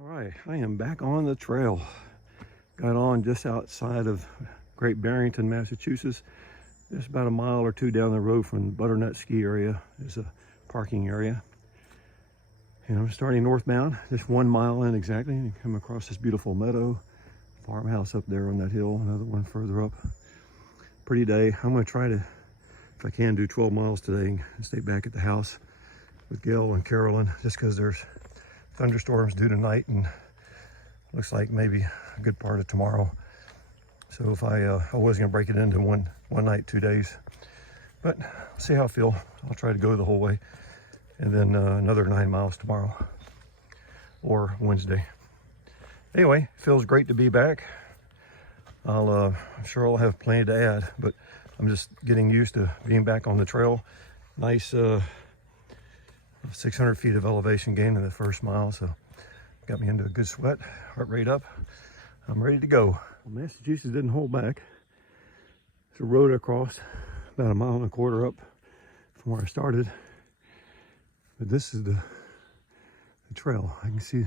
All right, I am back on the trail. Got on just outside of Great Barrington, Massachusetts. Just about a mile or two down the road from Butternut Ski Area is a parking area. And I'm starting northbound, just 1 mile in exactly, and come across this beautiful meadow. Farmhouse up there on that hill, another one further up. Pretty day. I'm gonna try to, if I can, do 12 miles today and stay back at the house with Gail and Carolyn, just because there's thunderstorms due tonight and looks like maybe a good part of tomorrow. So if I was gonna break it into one night, 2 days, but see how I feel. I'll try to go the whole way, and then another 9 miles tomorrow or Wednesday. Anyway, feels great to be back. I'm sure I'll have plenty to add, but I'm just getting used to being back on the trail. Nice 600 feet of elevation gain in the first mile, so got me into a good sweat, heart rate up. I'm ready to go. Well, Massachusetts didn't hold back. It's a road across about 1.25 miles up from where I started. But this is the trail. I can see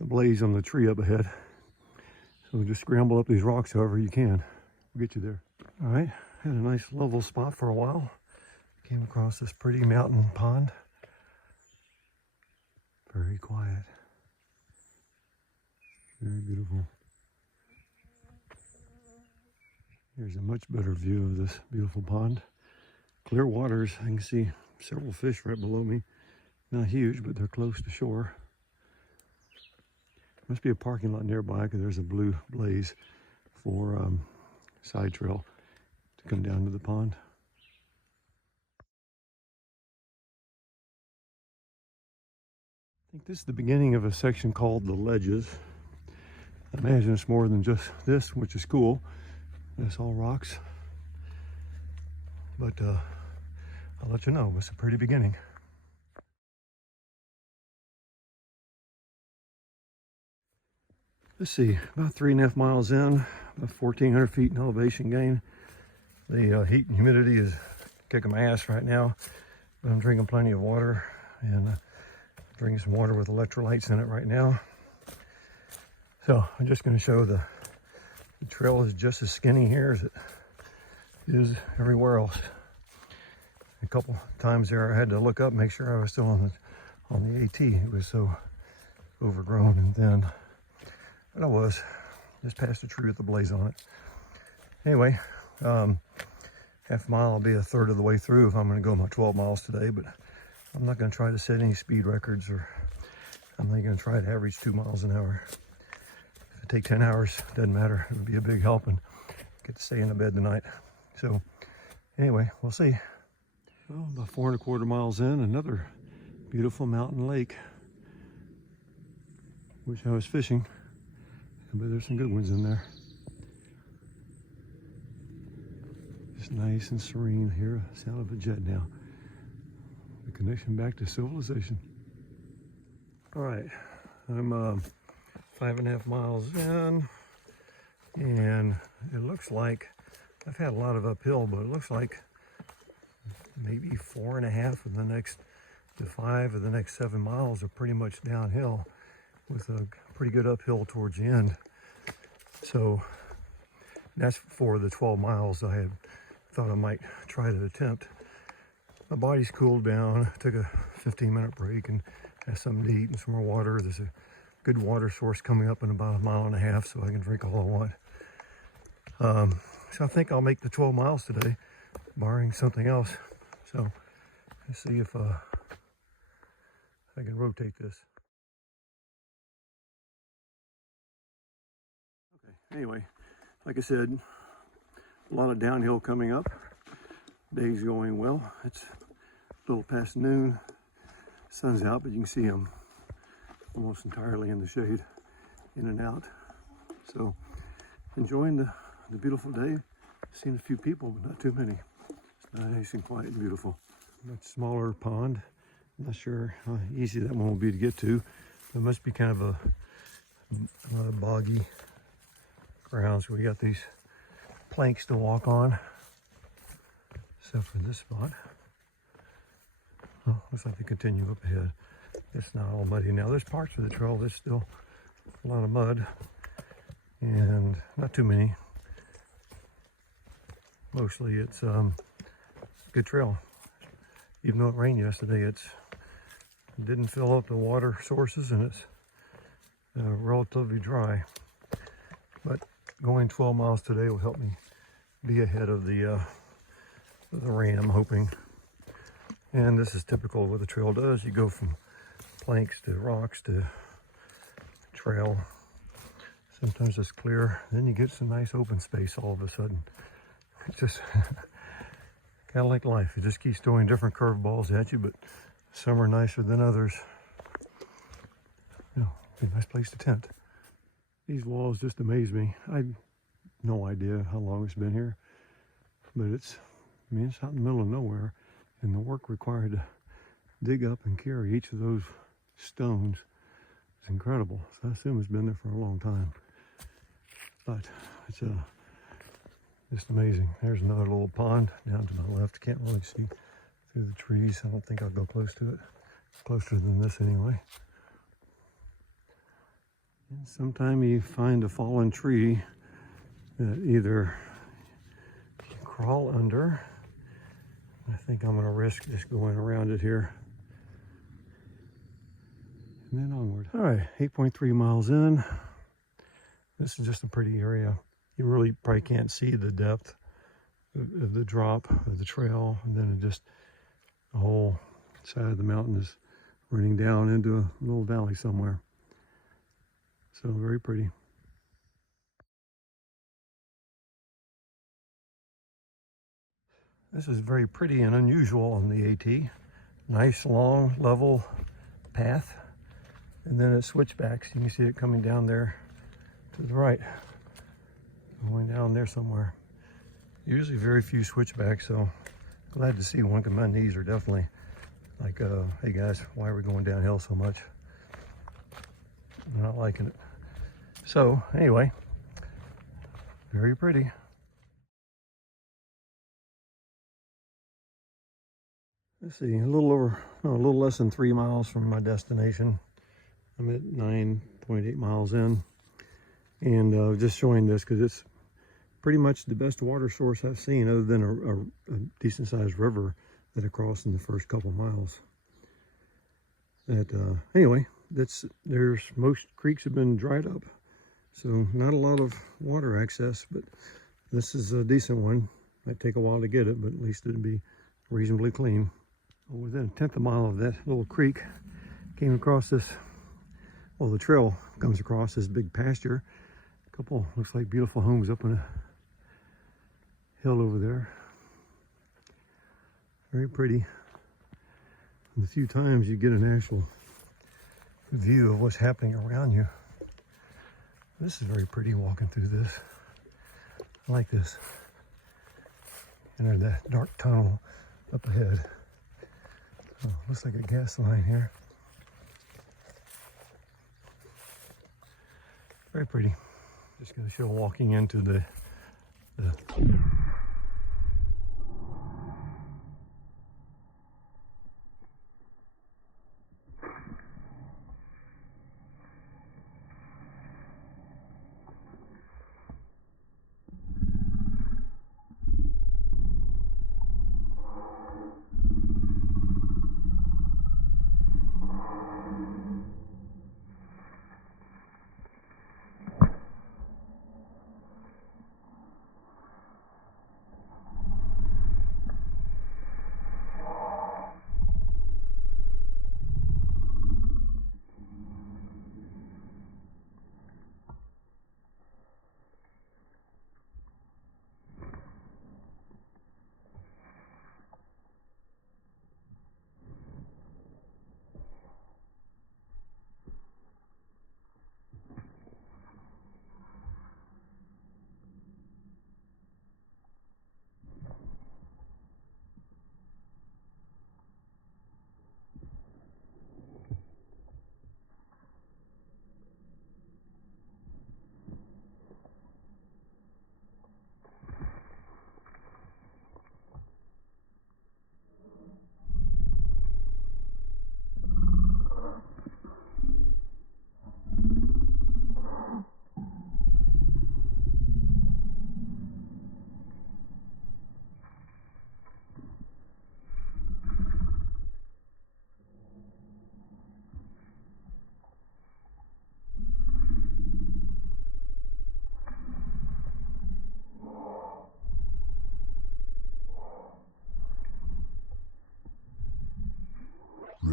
the blaze on the tree up ahead. So just scramble up these rocks however you can. We'll get you there. All right, had a nice level spot for a while. Came across this pretty mountain pond. Very quiet. Very beautiful. Here's a much better view of this beautiful pond. Clear waters. I can see several fish right below me. Not huge, but they're close to shore. Must be a parking lot nearby because there's a blue blaze for side trail to come down to the pond. I think this is the beginning of a section called the Ledges. I imagine it's more than just this, which is cool. That's all rocks. But I'll let you know, it's a pretty beginning. Let's see, about 3.5 miles in, about 1,400 feet in elevation gain. The heat and humidity is kicking my ass right now, but I'm drinking plenty of water and drinking some water with electrolytes in it right now. So I'm just going to show the trail is just as skinny here as it is everywhere else. A couple times there I had to look up, make sure I was still on the AT. It was so overgrown and thin. But I was just past the tree with the blaze on it. Anyway, half a mile, I'll be a third of the way through if I'm going to go my 12 miles today, but I'm not going to try to set any speed records, or I'm not going to try to average 2 miles an hour. If it takes 10 hours, doesn't matter. It would be a big help and get to stay in the bed tonight. So anyway, we'll see. Well, about 4.25 miles in, another beautiful mountain lake. Wish I was fishing, but there's some good ones in there. Just nice and serene. Hear the sound of a jet now. The connection back to civilization. All right, I'm 5.5 miles in, and it looks like I've had a lot of uphill, but it looks like maybe 4.5 of the next to 5 of the next 7 miles are pretty much downhill, with a pretty good uphill towards the end. So that's for the 12 miles I had thought I might try to attempt. My body's cooled down. Took a 15-minute break and had something to eat and some more water. There's a good water source coming up in about 1.5 miles, so I can drink all I want. So I think I'll make the 12 miles today, barring something else. So let's see if I can rotate this. Okay, anyway, like I said, a lot of downhill coming up. Day's going well. It's a little past noon. Sun's out, but you can see I'm almost entirely in the shade, in and out. So enjoying the beautiful day. Seen a few people, but not too many. It's nice and quiet and beautiful. Much smaller pond. I'm not sure how easy that one will be to get to. It must be kind of a boggy ground, so we got these planks to walk on, except for this spot. Oh, looks like they continue up ahead. It's not all muddy now. There's parts of the trail that's still a lot of mud, and not too many. Mostly it's a good trail. Even though it rained yesterday, it didn't fill up the water sources, and it's relatively dry. But going 12 miles today will help me be ahead of the rain, I'm hoping. And this is typical of what the trail does. You go from planks to rocks to trail. Sometimes it's clear, then you get some nice open space all of a sudden. It's just kind of like life. It just keeps throwing different curveballs at you, but some are nicer than others. You know, be a nice place to tent. These walls just amaze me. I have no idea how long it's been here, but it's out in the middle of nowhere, and the work required to dig up and carry each of those stones is incredible. So I assume it's been there for a long time, but it's just amazing. There's another little pond down to my left. Can't really see through the trees. I don't think I'll go close to it. Closer than this anyway. And sometime you find a fallen tree that either you crawl under. I think I'm going to risk just going around it here. And then onward. All right, 8.3 miles in. This is just a pretty area. You really probably can't see the depth of the drop of the trail, and then it just, the whole side of the mountain is running down into a little valley somewhere. So very pretty. This is very pretty and unusual on the AT. Nice, long, level path, and then it switchbacks. You can see it coming down there to the right. Going down there somewhere. Usually very few switchbacks, so glad to see one, because my knees are definitely like, hey guys, why are we going downhill so much? I'm not liking it. So anyway, very pretty. Let's see, a little less than 3 miles from my destination. I'm at 9.8 miles in, and just showing this because it's pretty much the best water source I've seen, other than a decent sized river that I crossed in the first couple miles. Anyway, most creeks have been dried up, so not a lot of water access, but this is a decent one. Might take a while to get it, but at least it'll be reasonably clean. Within a 1/10 of a mile of that little creek, came across this, well, the trail comes across this big pasture. A couple, looks like beautiful homes up in a hill over there. Very pretty. And a few times you get an actual view of what's happening around you. This is very pretty walking through this. I like this. And there's that dark tunnel up ahead. Oh, looks like a gas line here. Very pretty. Just going to show walking into the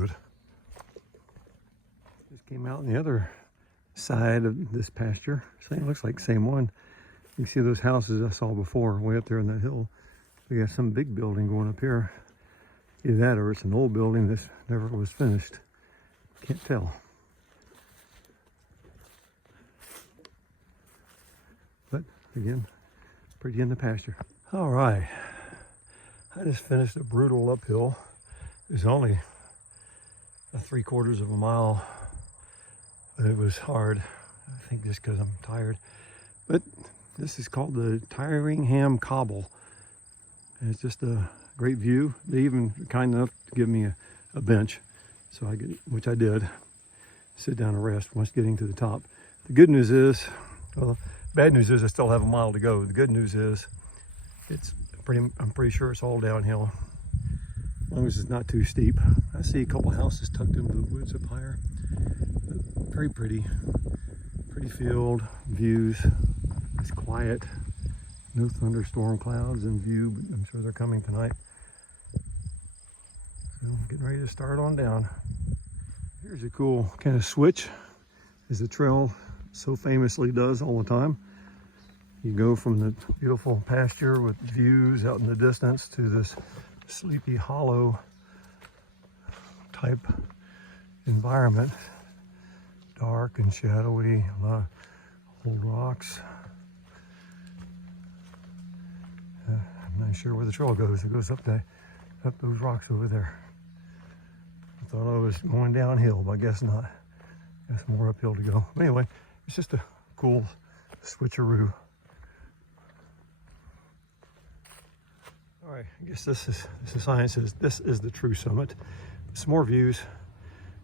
good. Just came out on the other side of this pasture. Same, looks like same one. You can see those houses I saw before, way up there on that hill. We got some big building going up here. Either that or it's an old building that never was finished. Can't tell. But again, pretty in the pasture. All right, I just finished a brutal uphill. It's only a 3/4 of a mile, but it was hard. I think just because I'm tired. But this is called the Tyringham Cobble. And it's just a great view. They even kind enough to give me a bench, so I get, which I did, sit down and rest once getting to the top. The good news is, well, bad news is I still have a mile to go. The good news is I'm pretty sure it's all downhill, as long as it's not too steep. I see a couple houses tucked into the woods up higher. But very pretty field, views. It's quiet, no thunderstorm clouds in view, but I'm sure they're coming tonight. So getting ready to start on down. Here's a cool kind of switch, as the trail so famously does all the time. You go from the beautiful pasture with views out in the distance to this Sleepy Hollow type environment. Dark and shadowy, a lot of old rocks. I'm not sure where the trail goes. It goes up those rocks over there. I thought I was going downhill, but I guess not. I guess more uphill to go. But anyway, it's just a cool switcheroo. All right, I guess this is the sign says this is the true summit. Some more views,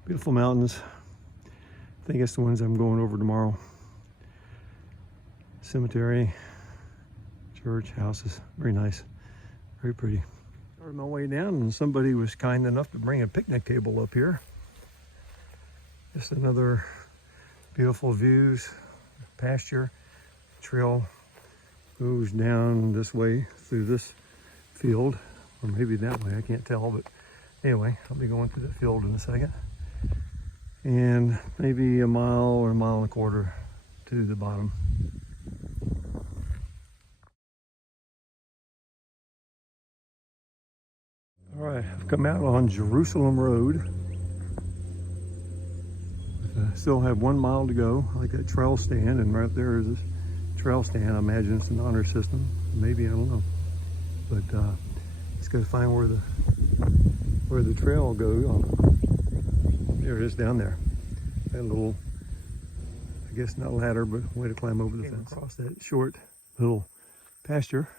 beautiful mountains. I think it's the ones I'm going over tomorrow. Cemetery, church, houses, very nice, very pretty. Started my way down and somebody was kind enough to bring a picnic table up here. Just another beautiful views, pasture, trail goes down this way through this field, or maybe that way, I can't tell, but anyway, I'll be going through the field in a second. And maybe a mile or a mile and a quarter to the bottom. All right, I've come out on Jerusalem Road. I still have 1 mile to go. I like that trail stand, and right there is this trail stand. I imagine it's an honor system. Maybe, I don't know. But just gotta find where the trail goes. Oh, there it is down there. That little, I guess not ladder, but way to climb over the fence. Across that short little pasture.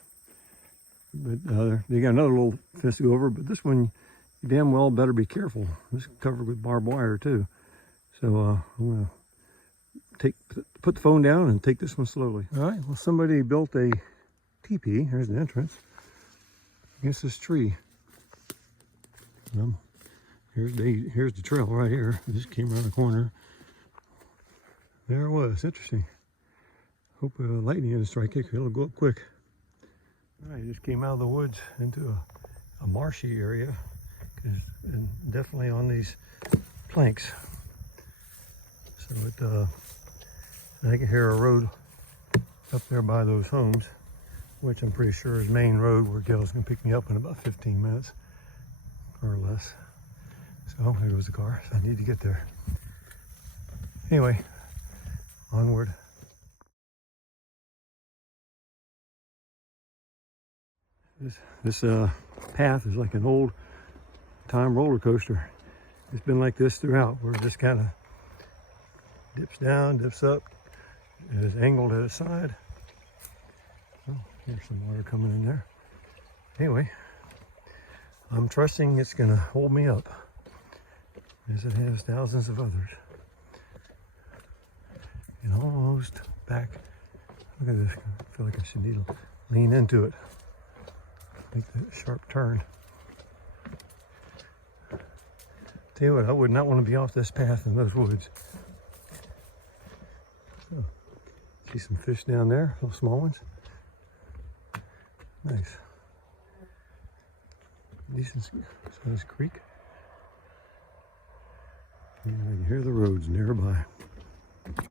But they got another little fence to go over, but this one, you damn well better be careful. This is covered with barbed wire too. So I'm gonna put the phone down and take this one slowly. All right, well, somebody built a teepee. Here's the entrance against this tree. Here's the trail right here. It just came around the corner. There it was. Interesting. Hope lightning didn't strike it. It'll go up quick. All right, just came out of the woods into a marshy area, and definitely on these planks. So I can hear a road up there by those homes, which I'm pretty sure is main road, where Gail's gonna pick me up in about 15 minutes or less. So there goes the car, so I need to get there. Anyway, onward. This path is like an old time roller coaster. It's been like this throughout, where it just kind of dips down, dips up, and is angled at its side. Oh, here's some water coming in there. Anyway, I'm trusting it's gonna hold me up, as it has thousands of others. And almost back. Look at this. I feel like I should need to lean into it. Make that sharp turn. Tell you what, I would not want to be off this path in those woods. So, see some fish down there, little small ones. Nice. Decent sized creek. And I can hear the roads nearby.